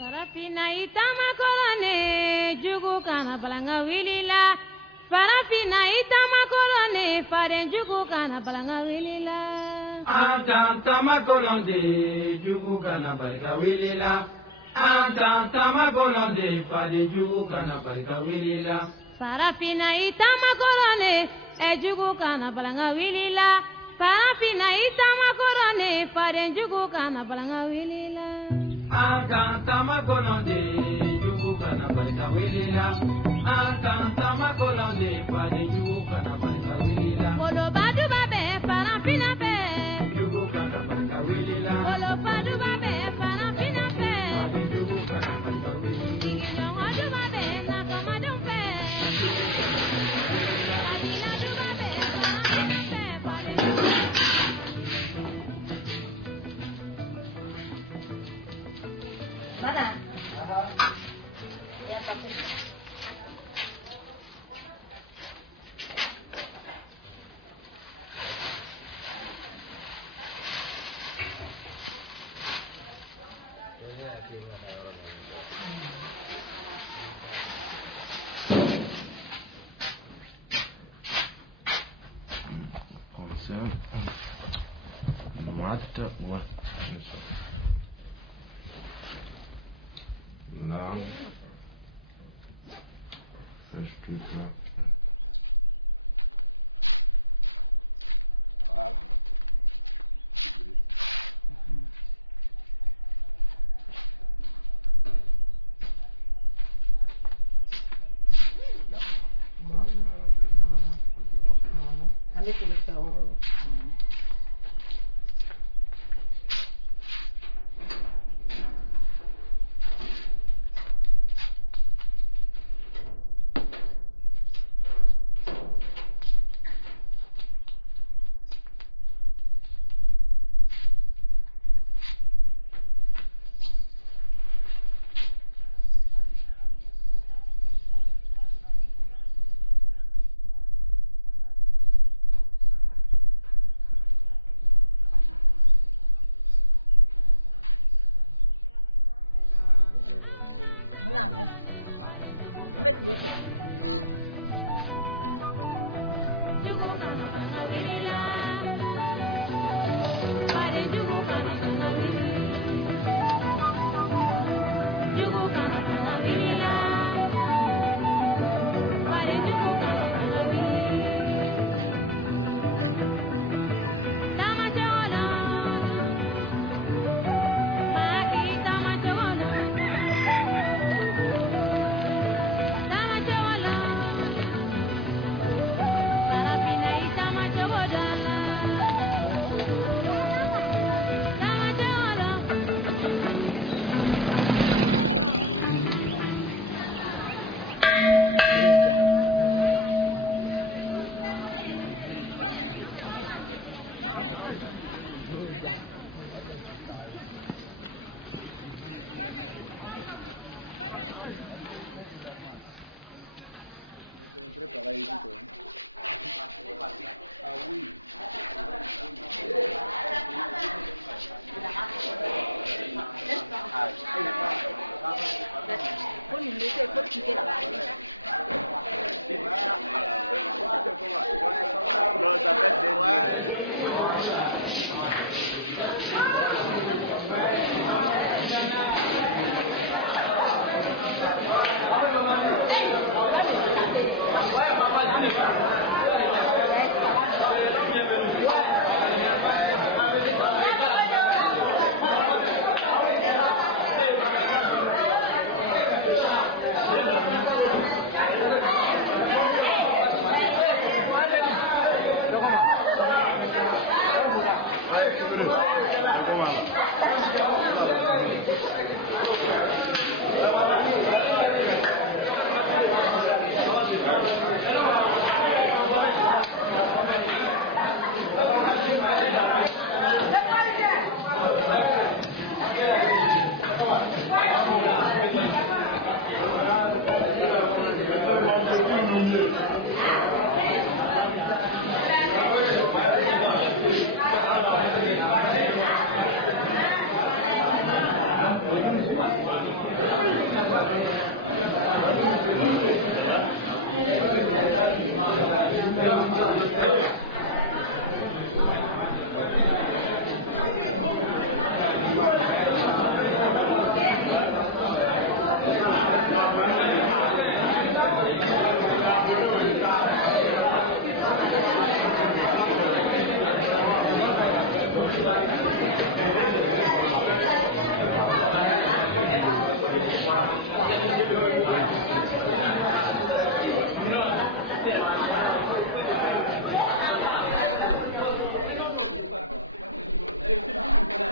Farafina itama kolone jugu kana balanga wilila. Farafina itama kolone faren jugu kana balanga wilila. Antan tama kolonde jugu kana balanga wilila. Antan tama kolonde faren jugu kana balanga wilila. Farafina itama kolone jugu kana balanga wilila. Farafina itama kolone faren jugu kana balanga wilila. Antan tama kolonde jugu kana balanga wilila. Antan tama kolonde faren jugu kana balanga wilila. Olo badu babe farafina be. Jugu kana balanga wilila. Olo badu babe farafina be. Faren jugu kana balanga wilila. Igidongo du babe nakamadu be. Adina du babe farafina be. Mana? Ya, tapi. Mata what? Long. Fresh street now. Ambil tulis tahu. Làm đấy. Mệt như thế.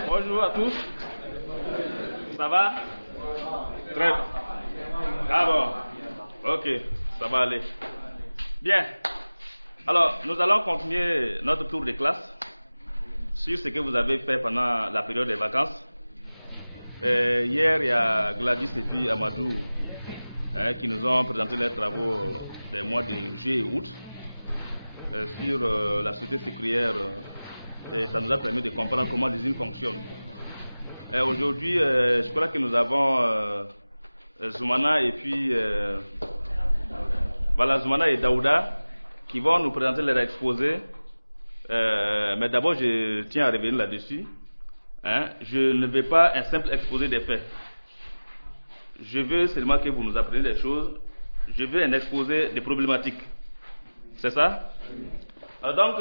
Bonjour à tous. Ça va? Très bien. Ah bon. Ok, ça va aller. Bien. Alors, nous allons continuer notre tour de classe sur ce que vous avez fait pendant la période des vacances. Hier, il y a Gladys et puis Amadou qui nous ont présenté leurs travaux des mois de juillet et août sur la société sécurière. Et ça nous a permis de comprendre comment l'usine fonctionne. Aujourd'hui, je crois que nous avons Zoumana et puis voilà, Zoumana et Daouda qui vont nous présenter leur exposé. Mais d'abord, je tiens à revenir là-dessus. Je ne veux pas un simple exposé des faits. Je veux seulement que vous nous appreniez des choses. Je veux un exposé des problématiques. C'est ça? Donc,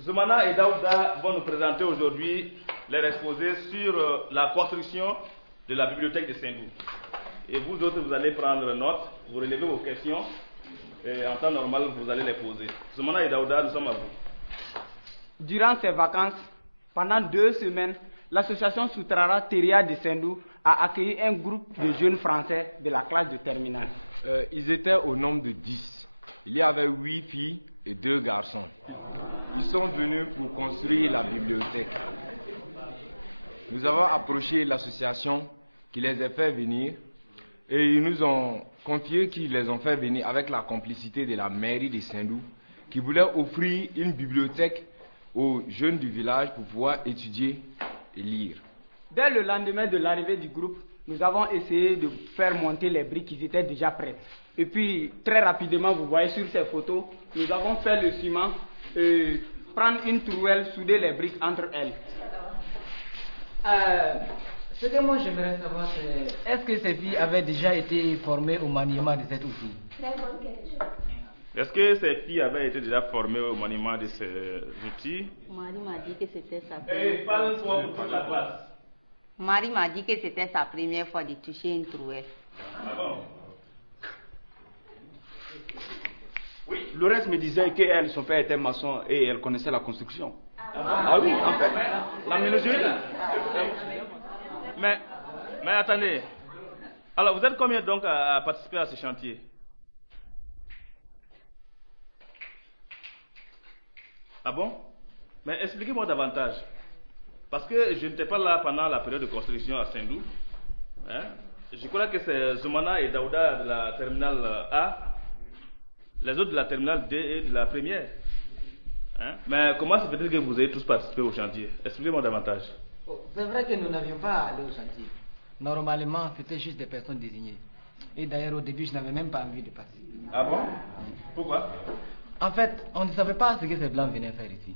Zoumana et Daouda vont nous présenter aujourd'hui leur exposé sur la construction de la bibliothèque de Saint-Loup. Et vous autres, vous allez prendre note, vous relevez vos questions, et en temps normal, vous allez les poser. Zoumana et Daouda, nous sommes à vous. Durant ces vacances, pendant 2 semaines, l'association Soutrara Teria de Saint-Loup a accueilli un groupe de jeunes Français de la classe de terminale. Ils étaient au nombre de 10. Il y avait 8 filles et 2 garçons. Ils sont venus pour construire la bibliothèque. Nous avons approché l'association qui les a fait venir et ils nous ont confié qu'ils les ont fait venir avec la complicité de la mairie de Saint-Loup qui voulait offrir une bibliothèque aux jeunes du village pour pouvoir étudier et lire. Dès le lendemain de l'arrivée du groupe, nous avons essayé de faire monter les briques qui étaient déjà prêtes. Et puis, très rapidement, vous voyez sur ces photos, nous avons fait le ciment et prendre une trouelle, souder les briques entre elles. Ce que moi j'aimerais savoir, c'est est-ce que ces filles avaient déjà été formées au maniement de cet outil? Très bonne question. Est-ce que ces filles avaient été déjà formées au maniement de ces outils? Marie m'a dit que c'était sa première Et parle-toi pour toute la classe. Marie m'a dit que c'était sa première fois de toucher une trouelle. Ah bon? Oui, Laurence me disait qu'elle, son père était maçon et elle connaissait la construction. Ah oui, en fait, la menuiserie. Mais attendez. Alors, vous êtes combien donc à participer à ce chantier? Ah bon? Mais expliquez-moi davantage. Parce que je n'étais pas là pendant la période de construction à Saint-Loup. Je crois que c'est Zoumana et Daouda de la terminale A, les autres de la terminale D et de la première. Mais comment se fait-il que vous ayez tous participé au chantier? Expliquez-moi davantage. C'est vrai que nous n'avions pas à aller au chantier. Normalement, c'était juste des personnes désignées. Et d'ailleurs, au début, je n'avais même pas envie de passer. Ah bon? Pourquoi? En fait, on ne savait pas ce que ces blancs venaient faire ici.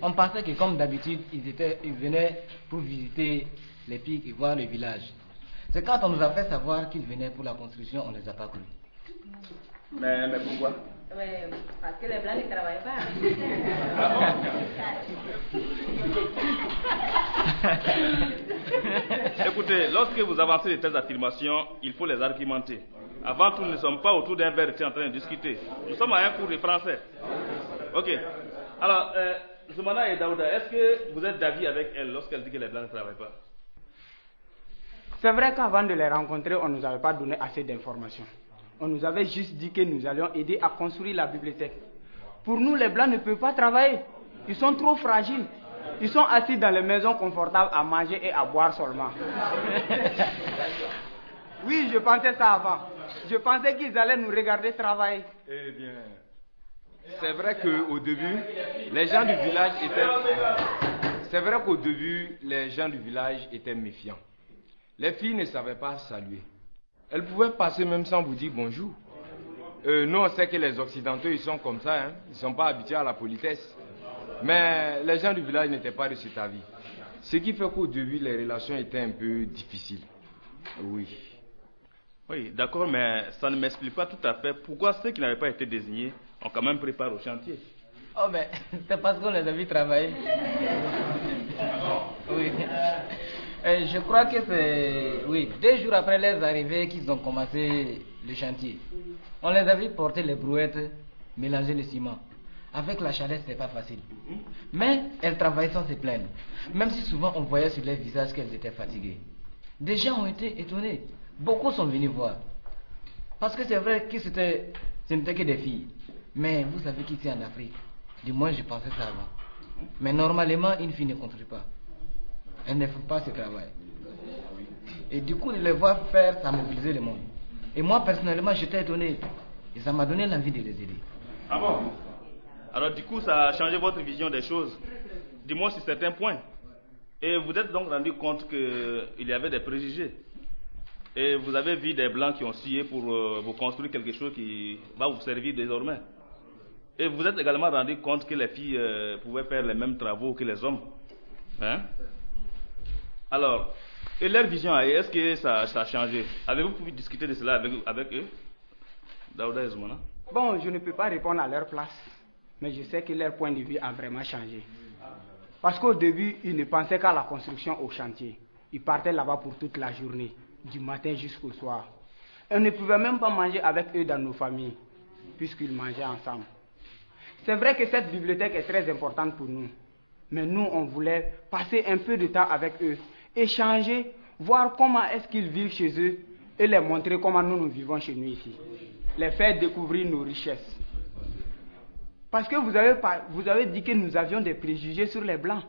On pensait que comme d'habitude, ils venaient pour visiter les pics et voir le village. C'est quand on nous a fait savoir qu'ils venaient pour la construction, on ne les a pas cru. Mais pourquoi? Parce que les blancs ne travaillent pas. Écoutez, lorsque vous avancez de telles affirmations, il faut les argumenter. Avant tout, nous ne sommes pas autour d'un verre de thé en train de discuter. Nous sommes à un cours de français. Ok. Alors, Zoumana et Daouda, est-ce que vous êtes d'avis avec elle lorsqu'elle dit que les blancs ne travaillent pas? C'est vrai qu'avant de les rencontrer, on ne nous avait pas donné assez d'informations. On nous avait juste dit que nous allions aider à construire la bibliothèque. Pour nous, les blancs ne peuvent pas travailler. Ils sont trop fragiles. Ils sont assis dans les maisons confortables à manger et à boire seulement. Oui, je pensais ça avant. Je pensais qu'ils allaient nous regarder travailler. Eh bien, c'est vrai qu'au début, les gens du village étaient... C'est vrai qu'au début, les gens du village étaient méfiants. Les filles ne savaient pas saluer. Elles pouvaient passer même sans vous dire bonjour. Nous, on sait que les Occidentaux, ils sont comme ça, hein. Ils ne sont pas habitués à la politesse. Mais les gens du village n'étaient pas de cet avis. Ce qui fait qu'au début, les relations étaient un peu difficiles. Oui. Oui, d'accord, mais ça ne m'explique pas tout à fait pourquoi ceux qui n'avaient pas été désignés ont quand même pris part au chantier. Oh, mais c'est parce qu'on les a vus travailler. Oui. Je crois que c'est, oui, 2 jours après leur arrivée qu'ils ont commencé le chantier. On les avait porté les brouettes, mélanger le ciment. Avec la chaleur, c'était pas facile. Mais elles travaillaient sans se plaindre. Même si souvent on voyait sur leurs visages qu'elles étaient fatiguées. Des gens ont été étonnés. Beaucoup sont venus voir. Parce que c'est vrai que ce n'était que des filles. Mais vous savez qu'ici en Afrique, du moins je pensais ça avant. Mais normalement, une fille ne construit pas. Elle ne fait pas ce travail. Et du coup, de les voir faire, ça a mobilisé le monde. Et moi, personnellement, j'étais étonné. Et ça m'a donné l'envie de les aider. Ah bon? Alors du coup, ça a changé votre vision des choses, du moins sur certains points. Et vous êtes donc rendu compte qu'il y avait des préjugés. Et vous avez vu des blancs qui ont scié pour vous construire quelque chose qui va vous servir désormais. Et vous êtes également rendu compte que les filles pouvaient faire les mêmes travaux que les hommes. Hein? Alors, et leur vision, est-ce que ça a changé? Avez-vous pu discuter de cela avec eux? Daouda et Zoumana? Bon, je ne peux pas répondre à leur place, mais je sais que leur point de vue a vraiment changé. Parce qu'au début, ils ne pensaient qu'à la construction au chantier. Ils partaient là-bas pour toute la journée, du matin jusqu'au soir. Et on ne pouvait même pas manger avec eux dans nos familles, puisqu'ils mangeaient ensemble. C'est vrai que cette bibliothèque est très importante pour nous, mais nous, on voulait passer un peu de temps avec eux, échanger, voir comment est-ce qu'ils vivent chez eux et les montrer comment nous vivons chez nous ici. Les faire découvrir nos richesses. Parce que vous avez dit que nous avions des préjugés sur les Blancs.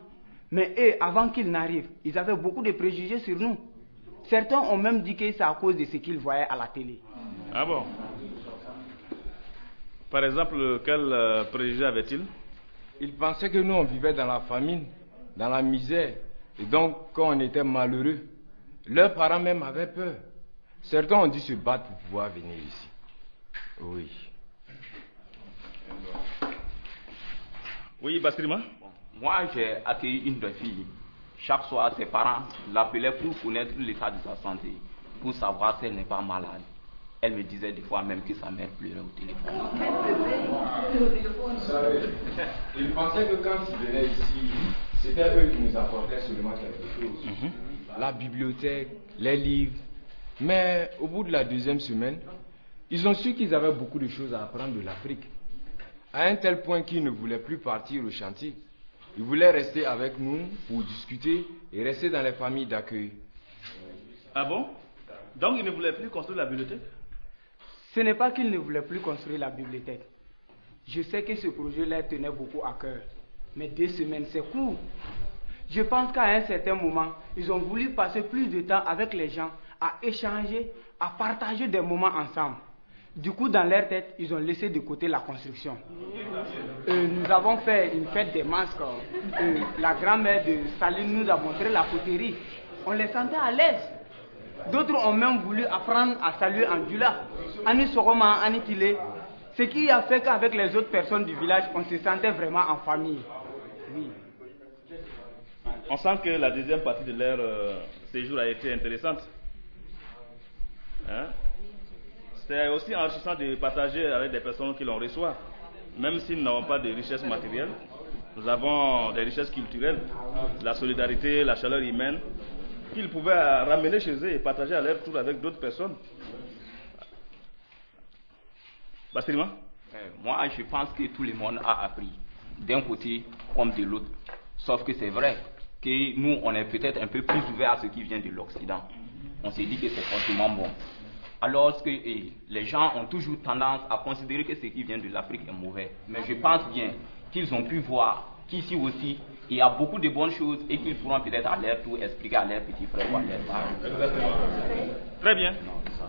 Mais eux, avant qu'ils n'arrivent, ils avaient beaucoup de préjugés sur nous. Certains ont même dit que c'est à cause de ce qu'ils voyaient à la télé. Ah bon? Par exemple, quel préjugé avait-il? Ils pensaient que nous, on vivait dans la famine, dans la misère. Et donc, quand on était malheureux, leurs parents même avaient peur. Certains ont dû se battre pour pouvoir venir ici. Oui. Oui, Bastrima? Moi, j'ai accueilli une de filles. Chaque soir, ses parents l'appelaient pour connaître l'état de sa santé, pour savoir si elle n'est pas malade. Elle me disait des fois même que sa mère pleurait au téléphone. Ils pensaient que quand ils venaient ici, c'était eux qui nous apportaient seulement quelque chose. La bibliothèque, les livres. Mais au bout de la 2e semaine, ils ont su qu'ils avaient beaucoup de choses à apprendre de l'Afrique. À un tel point qu'ils ne voulaient plus partir au chantier. Ils voulaient rester avec nous pour discuter et rester dans les familles d'accueil. Ah bon? Donc ils ne voulaient plus construire la bibliothèque? Ce n'est pas qu'ils ne voulaient plus construire la bibliothèque. Je sais que ce projet leur tenait beaucoup à cœur. Mais 2 semaines, c'est court. Je pense qu'à un certain moment, ils ont voulu passer plus de temps avec les gens, à échanger, à partager des moments ensemble. Du coup, dans leur tête, ils ont laissé de côté la construction. Nous avons fait une fête des masques. La grand-mère de Saline nous a montré la poterie. On les sentait à l'aise. D'autres ont même voulu apprendre à saluer en Dula. Ani Soroma, Ani Tile. Ce qui a fait qu'avec les autres personnes du village, on se sentait vraiment en famille. Oui. On sent que la 2e partie de leur séjour a été intéressante. Hein? C'est aussi enrichissant de partager avec des personnes qui l'on reçoit. Même si nous n'avons pas de richesses matérielles, nous avons des richesses culturelles, la solidarité, la chaleur humaine, qu'ils pouvaient ramener chez eux et partager à leur tour avec d'autres personnes. Bastrima? Moi, je pense que tout le monde a appris, d'un côté comme de l'autre. Sauf que c'est vrai que nous, on est peut-être un peu plus ouverts à ce qui vient de l'Occident. On s'est dit que c'est forcément bon. Alors que les gens ont toujours tendance à considérer que ce qui vient de l'Afrique est mauvais. Mais je pense bien qu'ils ont pu voir qu'ici aussi, il y a beaucoup de bonnes choses et qu'ils pourront peut-être à leur tour expliquer à leurs petits frères ou à leurs parents. Exactement. Très bien.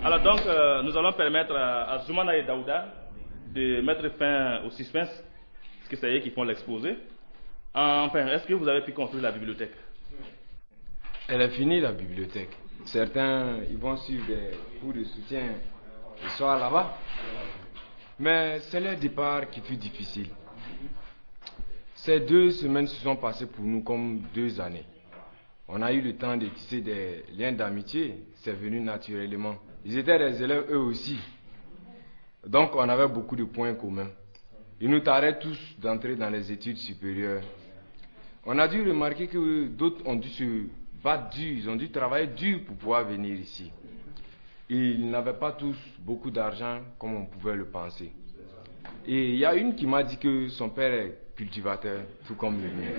Alors donc, nous allons permettre à Zoumana et Daouda de mettre fin au suspense, parce que c'est eux qui font l'exposé. Enfin, est-ce que vous avez pu construire la bibliothèque? Elle a fini la bibliothèque. Certains, ils vont suivre des cours de soutien le soir là-bas. Mais c'est leur départ qui fut difficile. Ces 2 semaines se sont passées pour nous comme 2 années. On a eu le temps de tisser des liens d'amitié. C'est venu naturellement. Ils étaient des élèves eux aussi. Donc on avait beaucoup de points communs. Ils nous tardaient tous d'entrer dans les études supérieures. On a dû remarquer que d'autres ont dû se battre dur, ils ont dû travailler dur pour pouvoir venir ici. Ils n'avaient pas tous beaucoup d'argent comme on pouvait le penser. Et il y a une qui m'a dit que son père est cultivateur, tout comme le mien.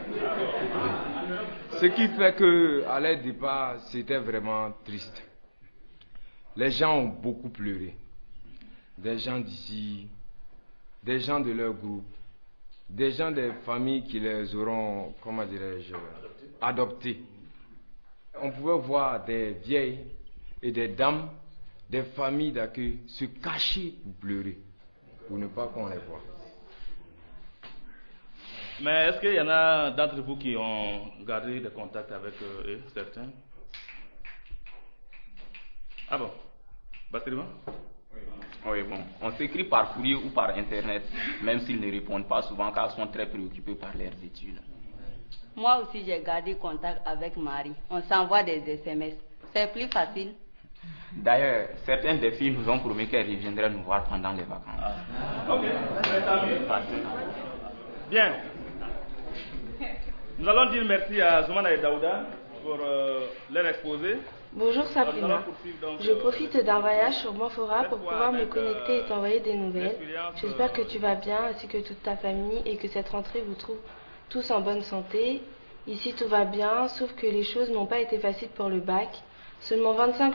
Ce qui fait qu'à leur départ, c'était vraiment triste. Les gens ont beaucoup pleuré. Des gens d'ici, des gens de leur groupe, des gens des familles qui les auront, comment dirais-je, adoptés. On pouvait voir des vieilles et des dames, des familles d'accueil se cacher pour pleurer, pour ne pas qu'on les voie. Mais est-ce qu'il y en a d'entre vous qui ont gardé des contacts avec eux, certains? Ah bon? Bastiment? Oui, bon. On s'écrit par courrier ou par internet, même s'ils ne répondent pas souvent car ils sont très préoccupés par leurs études. Moi aussi, j'ai gardé contact avec Marie. On s'envoie des SMS. C'est plus facile. D'ailleurs, certaines des filles nous ont promis qu'elles reviendraient nous voir pendant les vacances. Ok, bien. Nous allons dire merci à Zoumana et Daouda pour leur exposé. Bonjour Sabrina. Je profite d'un voyage sur Banfora pour pouvoir me connecter et t'envoyer des nouvelles. J'espère que tu vas bien ainsi que toute ta famille et que cette rentrée vous trouve tous en bonne santé. Ici tout va bien, sauf que les choses n'ont pas été faciles pour le bac. Seulement 25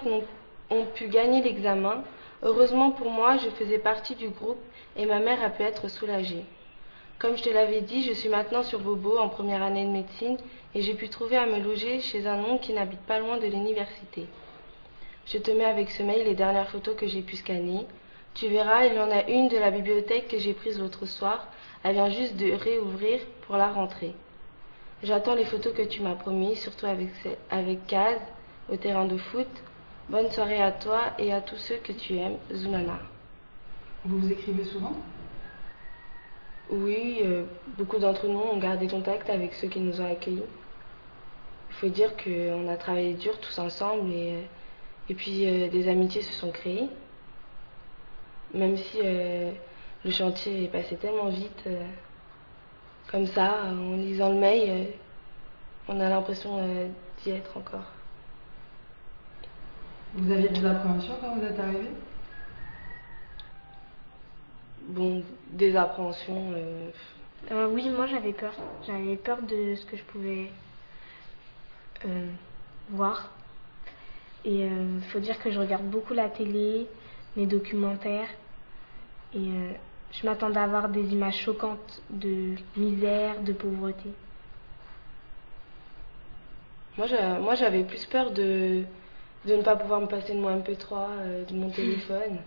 ont pu gagner l'examen. Heureusement pour moi, je faisais partie du groupe et ma mère a pu être soulagée. Comme je te l'avais dit, je suis maintenant sur Bobo en première année de médecine et j'ai pu trouver à me loger chez un oncle qui n'habite pas loin de l'université. Je te mets avec ce mail les dernières photos que j'ai pu scanner. Tu verras, il y en a une de la bibliothèque que j'ai prise l'autre soir. Elle vient juste de réouvrir pour la rentrée. J'attends les photos que tu m'as promis, surtout avec Kaz au terrain de foot. Bonne soirée à toi et à tous ceux que tu aimes, Zoumana. Vous vous écrivez souvent? Oui, beaucoup d'entre nous ont gardé contact avec ceux qui nous ont accueillis. Il faut dire qu'on a travaillé dur tous ensemble et puis des amitiés se sont créées. Même si le chantier est passé tellement vite, comme ça, en lisant le mail, on a l'impression d'y être encore. Vous aviez des appréhensions quand vous êtes arrivé? Bon, des appréhensions. Oui, moi j'avais peur. J'avais peur de ce que je pouvais voir. Et faut dire que je regarde beaucoup la télé, les documentaires. Et je m'attendais à voir des images choquantes de misère, de pauvreté. Moi j'avais plus peur de ne pas pouvoir me passer de mon MP3, de mon téléphone.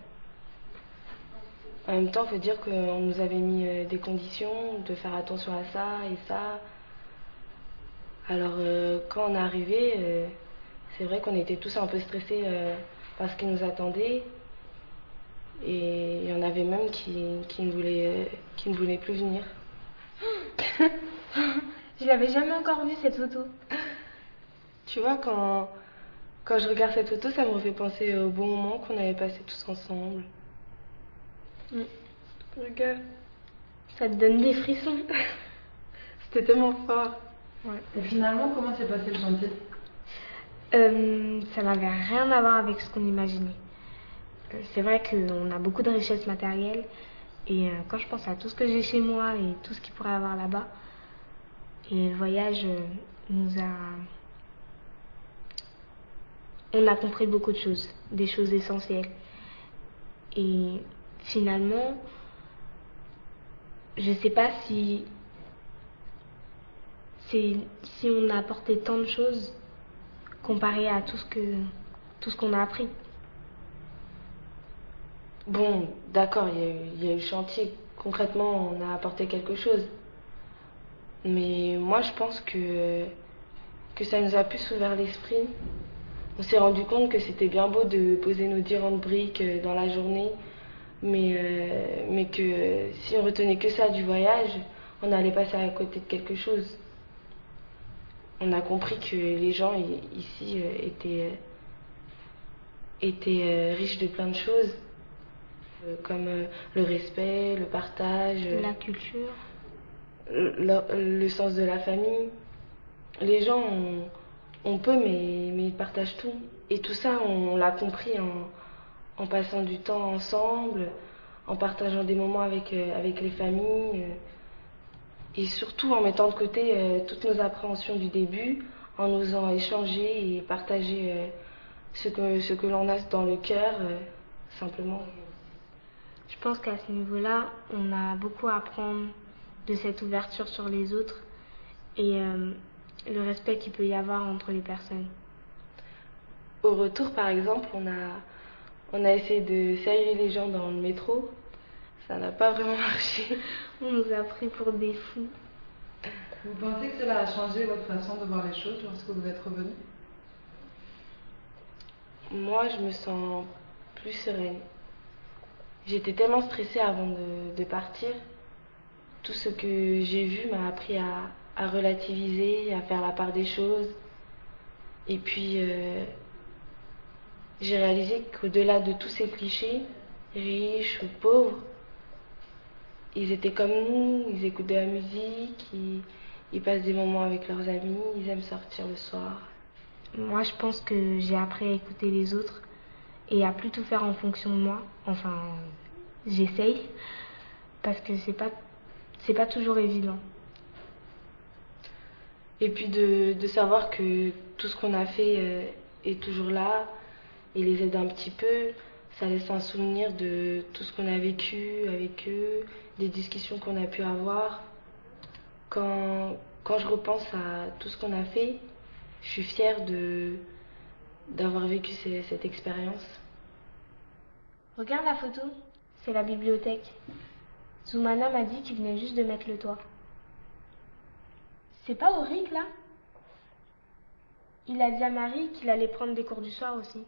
En même temps, il faut dire qu'on nous avait mis des conditions, de faire attention à ça et ça. Alors, quand on est arrivé, c'est vrai qu'on était tous un peu stressés par ce qui nous attendait. Et il y en avait même qui ne voulaient plus venir. Je l'avais jamais encore vue cette photo. Tu vois, quand je regarde cette photo, ça me refait penser au bon moment qu'on avait passé tous ensemble. Regarde, ça te donne des frissons. C'était tellement fort. Ouais. Et finalement, comment s'est passé le chantier? Ça n'avait rien à voir avec ce qu'on imaginait. C'est vrai qu'on a beaucoup de richesses matérielles et quand je pense à tout ce que j'ai chez moi et tout ce qu'il pourrait y avoir là-bas, et le voyage on a compris beaucoup de choses, des choses essentielles. Et finalement, je sais pas si on a apporté tant de choses comparé à tout ce qu'on a appris. Bon, d'accord, il y a eu le chantier. Concrètement, on a apporté quelque chose. Mais moi, je pense que ça nous a plus ouvert l'esprit. On s'est rendu compte que c'était bien beau de poser nos différentes briques dans la journée, mais que si on retenait que ça du voyage, on allait passer à côté de quelque chose. On a compris que les gens ici étaient riches de plein de choses, comme le respect, le partage, la culture, le sens de la famille. Les gens On peut, mais ils partagent tout. Et tout ça, on l'a compris en passant du temps ensemble, en partageant des moments avec les familles, et surtout en mettant de côté toutes nos appréhensions du début, en osant échanger et partager ce que l'on a dans le cœur, simplement. Je pense qu'à ce niveau-là, on a beaucoup à apprendre de cette ouverture sur les autres et le respect qu'il peut y avoir entre les personnes. Au retour, par exemple, on a essayé de saluer les gens dans le métro. Ça n'a pas vraiment marché. On nous a pris pour des fous. Vous pensez que cela a changé votre façon de voir les choses lorsque vous êtes revenu? Moi, je me sens plus sereine. J'étais tellement stressée avant de partir. Tout ce que j'ai vu m'a appris à relativiser, à faire la part des choses. Et puis, j'ai réalisé qu'au-delà de tous ces clichés, riches ou pauvres, ils étaient comme nous, ils écoutent de la musique, ils passent des moments avec leurs amis, ils aiment sortir le soir. Moi, je pense que j'ai appris à écouter les autres et à plus tout faire en fonction de moi. Enfin, j'essaye, parce que c'est pas toujours évident. Et puis de savoir que tout ce qu'on a fait est toujours là et les aide un petit peu, ça laisse un souvenir de tout ce qu'on a vécu avec eux, des discussions qu'on a pu avoir. Quand je repense à tout ce qu'on a fait, je suis fière d'avoir vécu cette expérience. Regarde la photo, c'est la bibliothèque. Zoumana m'a dit qu'il venait juste de mettre le toit. C'est pas Auric là? Il a dit à Marie qu'il allait prendre des cours du soir aussi.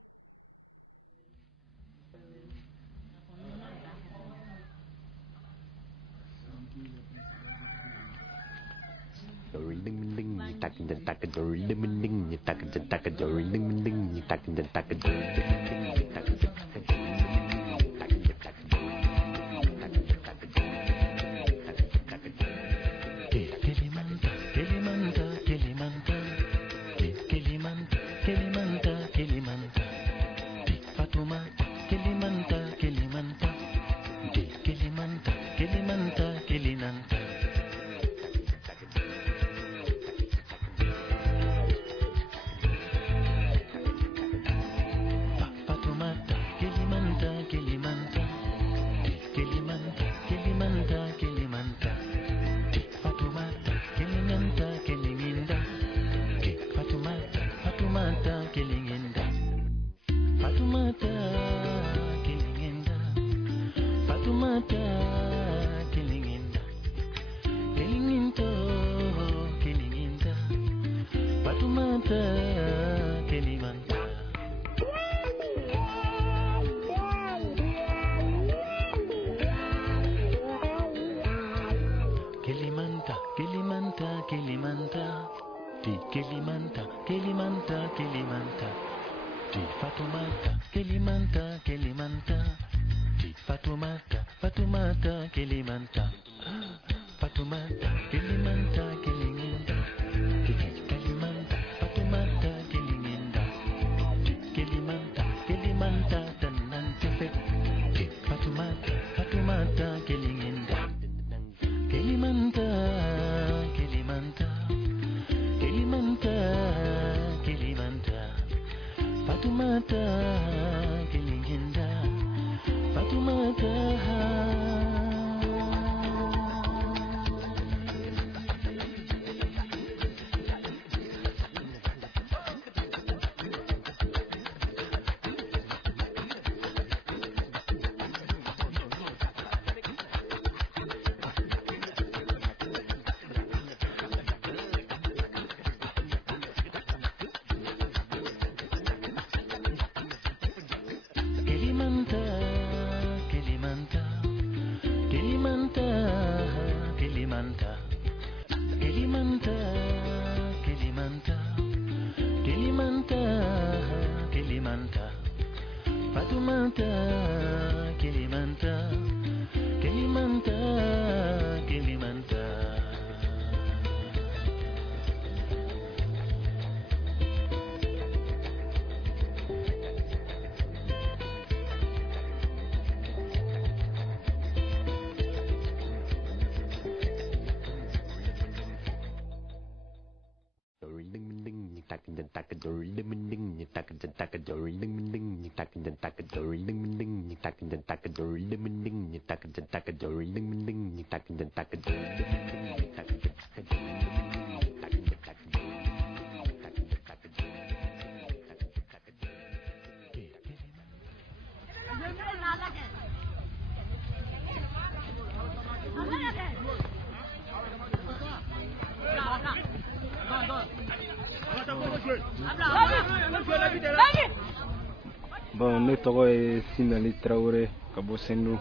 Bon, ne tɔgɔ ye Sinali Traoré ka bɔ Sendou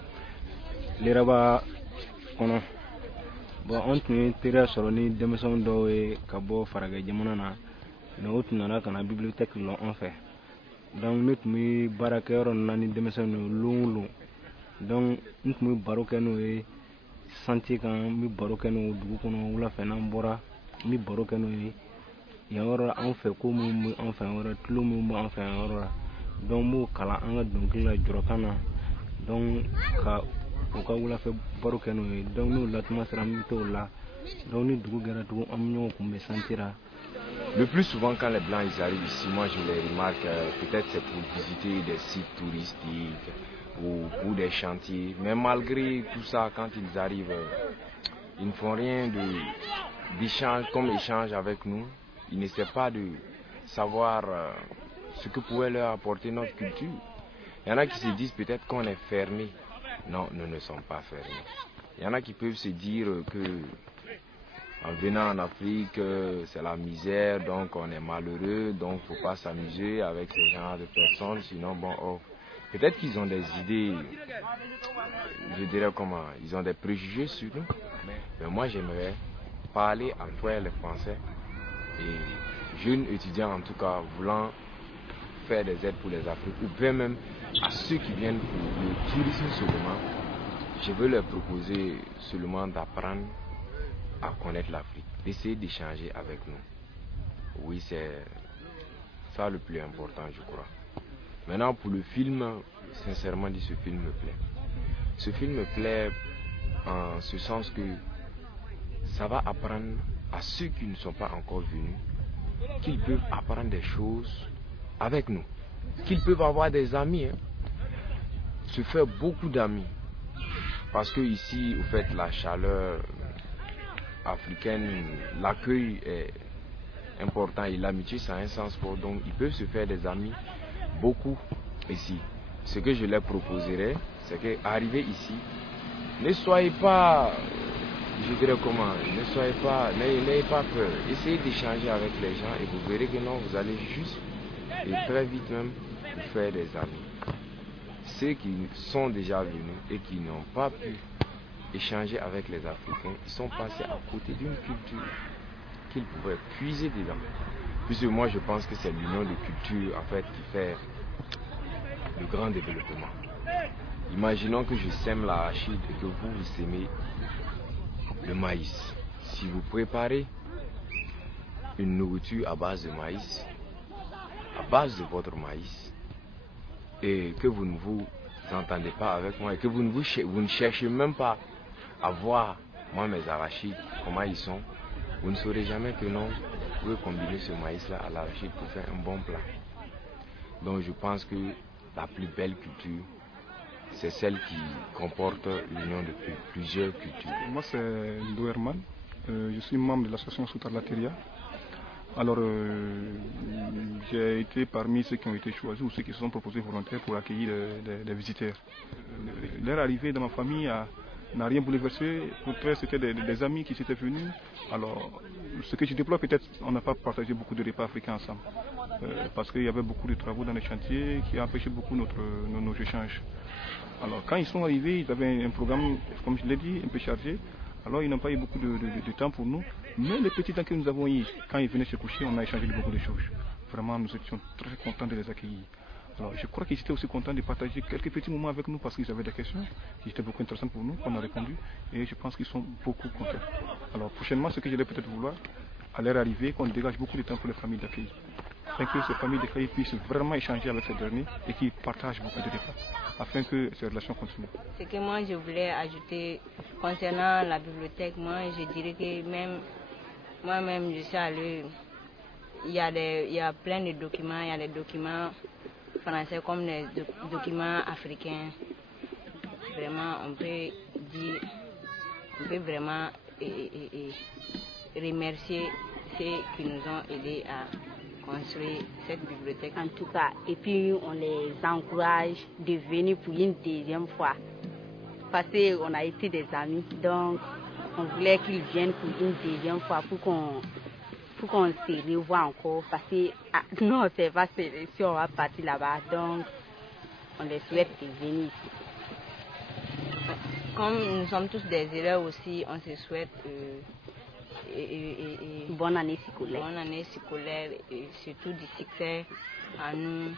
Leraba kɔnɔ. Bon, an tun ye teriya sɔrɔ ni denmisɛnw dɔw ye ka bɔ Faragɛ jamana na, mais o tun nana ka na bibliothèque lɔ an fɛ. Donc ne tun bɛ baarakɛyɔrɔ ninnu na ni denmisɛnw lon o lon. Donc n tun bɛ baro kɛ n'o ye santier kan, n bɛ baro kɛ n'o dugu kɔnɔ wula fɛ n'an bɔra, n bɛ baro kɛ n'o ye yan yɔrɔ la an fɛ ko minnu bɛ an fɛ yan yɔrɔ, tulo minnu bɛ an fɛ yan yɔrɔ la. Donc n b'o kalan an ka dɔnkili la Jɔrɔkan na, donc ka u ka wulafɛ baro kɛ n'o ye. Donc n'o latuma sera n bɛ t'o la, donc ni dugu jɛra tugun an bɛ ɲɔgɔn kunbɛn santier la. Le plus souvent quand les blancs ils arrivent ici, moi je les remarque, peut-être c'est pour visiter des sites touristiques ou pour des chantiers, mais malgré tout ça, quand ils arrivent, ils ne font rien d'échange comme échange avec nous. Ils n'essaient pas de savoir ce que pouvait leur apporter notre culture. Il y en a qui se disent peut-être qu'on est fermé. Non, nous ne sommes pas fermés. Il y en a qui peuvent se dire que en venant en Afrique, c'est la misère, donc on est malheureux, donc il ne faut pas s'amuser avec ce genre de personnes, sinon bon, oh, peut-être qu'ils ont des idées, je dirais comment, ils ont des préjugés sur nous, mais moi j'aimerais parler à travers les Français et jeunes étudiants en tout cas voulant faire des aides pour les Africains, ou bien même à ceux qui viennent pour le tourisme seulement, je veux leur proposer seulement d'apprendre à connaître l'Afrique, d'essayer d'échanger avec nous. Oui, c'est ça le plus important, je crois. Maintenant, pour le film, sincèrement dit, ce film me plaît. Ce film me plaît en ce sens que ça va apprendre à ceux qui ne sont pas encore venus qu'ils peuvent apprendre des choses avec nous, qu'ils peuvent avoir des amis, hein. Se faire beaucoup d'amis. Parce que ici, au fait, la chaleur africaine, l'accueil est important et l'amitié, ça a un sens fort. Donc, ils peuvent se faire des amis, beaucoup ici. Ce que je leur proposerais, c'est qu'arriver ici, ne soyez pas, je dirais comment, n'ayez pas peur. Essayez d'échanger avec les gens et vous verrez que non, vous allez juste et très vite même vous faire des amis. Ceux qui sont déjà venus et qui n'ont pas pu échanger avec les Africains, ils sont passés à côté d'une culture qu'ils pouvaient puiser dedans. Puisque moi je pense que c'est l'union de cultures en fait qui fait le grand développement. Imaginons que je sème l'arachide et que vous sémez le maïs. Si vous préparez une nourriture à base de maïs, à base de votre maïs, et que vous ne vous entendez pas avec moi, et que vous ne cherchez même pas à voir, moi, mes arachides, comment ils sont, vous ne saurez jamais que non, vous pouvez combiner ce maïs-là à l'arachide pour faire un bon plat. Donc je pense que la plus belle culture, c'est celle qui comporte l'union de plusieurs cultures. Moi, c'est Ndo Herman. Je suis membre de l'association Soutarlateria. Alors, j'ai été parmi ceux qui ont été choisis ou ceux qui se sont proposés volontaires pour accueillir des visiteurs. Leur arrivée dans ma famille n'a rien bouleversé. Au contraire, c'était des amis qui s'étaient venus. Alors, ce que je déplore, peut-être, on n'a pas partagé beaucoup de repas africains ensemble. Parce qu'il y avait beaucoup de travaux dans les chantiers qui empêchaient beaucoup nos échanges. Alors, quand ils sont arrivés, ils avaient un programme, comme je l'ai dit, un peu chargé. Alors, ils n'ont pas eu beaucoup de temps pour nous. Mais les petits temps que nous avons eu, quand ils venaient se coucher, on a échangé beaucoup de choses. Vraiment, nous étions très contents de les accueillir. Alors, je crois qu'ils étaient aussi contents de partager quelques petits moments avec nous parce qu'ils avaient des questions qui étaient beaucoup intéressantes pour nous, qu'on a répondu. Et je pense qu'ils sont beaucoup contents. Alors, prochainement, ce que je vais peut-être vouloir, à leur arrivée, qu'on dégage beaucoup de temps pour les familles d'accueil. Afin que ces familles d'accueil puissent vraiment échanger avec ces derniers et qu'ils partagent beaucoup de repas, afin que ces relations continuent. Ce que moi je voulais ajouter concernant la bibliothèque, moi je dirais que même moi-même je suis allé il y a plein de documents, il y a des documents français comme les documents africains. Vraiment, on peut vraiment remercier ceux qui nous ont aidés à construire cette bibliothèque. En tout cas, et puis on les encourage de venir pour une deuxième fois. Parce qu'on a été des amis, donc on voulait qu'ils viennent pour une deuxième fois pour qu'on se revoie encore. Parce que nous, on ne sait pas si on va partir là-bas, donc on les souhaite de venir ici. Comme nous sommes tous des élèves aussi, on se souhaite bonne année scolaire. Bonne année scolaire et surtout du succès à nous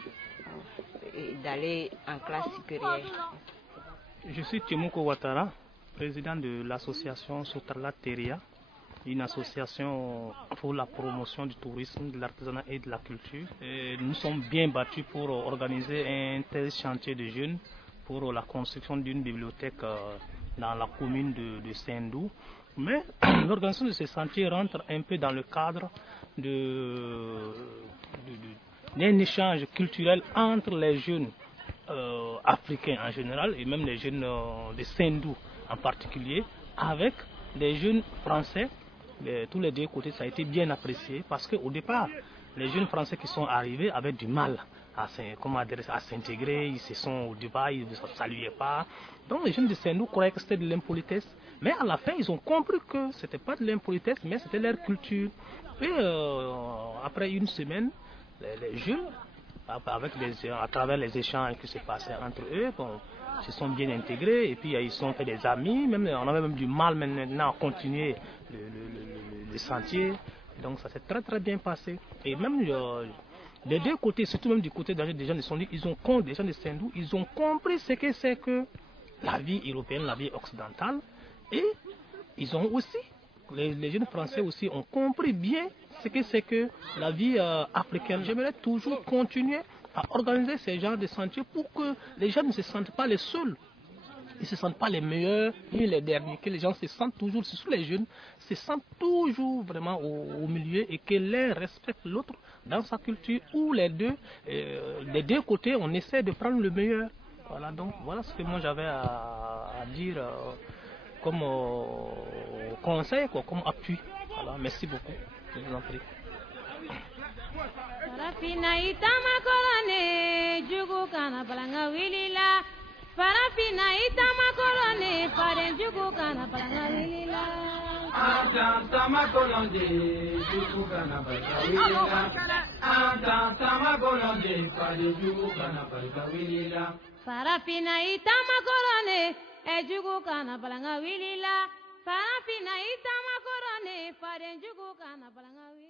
d'aller en classe supérieure. Je suis Tiemuko Ouattara, président de l'association Sotarla Teria, une association pour la promotion du tourisme, de l'artisanat et de la culture. Et nous sommes bien battus pour organiser un tel chantier de jeunes pour la construction d'une bibliothèque dans la commune de Sendou. Mais l'organisation de ce chantier rentre un peu dans le cadre d'un échange culturel entre les jeunes africains en général et même les jeunes de Sendou en particulier, avec des jeunes français. Tous les deux côtés, ça a été bien apprécié parce qu'au départ, les jeunes français qui sont arrivés avaient du mal à s'intégrer, ils se sont au débat, ils ne se saluaient pas. Donc les jeunes de Sendou croyaient que c'était de l'impolitesse, mais à la fin ils ont compris que ce n'était pas de l'impolitesse, mais c'était leur culture. Et après une semaine, les jeunes, à travers les échanges qui se passaient entre eux, se sont bien intégrés et puis ils sont fait des amis. Même, on avait même du mal maintenant à continuer le sentier. Donc ça s'est très très bien passé. Et même des deux côtés, surtout même du côté des gens de Sendou, des gens de Sendou, ils ont compris ce que c'est que la vie européenne, la vie occidentale. Et ils ont aussi, les jeunes français aussi ont compris bien ce que c'est que la vie africaine. J'aimerais toujours continuer à organiser ces genres de sentiers pour que les gens ne se sentent pas les seuls. Ils ne se sentent pas les meilleurs ni les derniers, que les gens se sentent toujours, surtout les jeunes, se sentent toujours vraiment au milieu et que l'un respecte l'autre dans sa culture, ou les deux, des deux côtés, on essaie de prendre le meilleur. Voilà, donc voilà ce que moi j'avais à dire comme conseil, comme appui. Voilà, merci beaucoup, je vous en prie. Farafina itama korone jugu kana balanga wilila. Farafina itama korone faren jugu kana balanga wilila. Antan tama kolonde jugu kana balanga wilila. Antan tama kolonde faren jugu kana balanga wilila. Farafina itama korone jugu kana balanga wilila. Farafina itama korone faren jugu kana balanga wilila.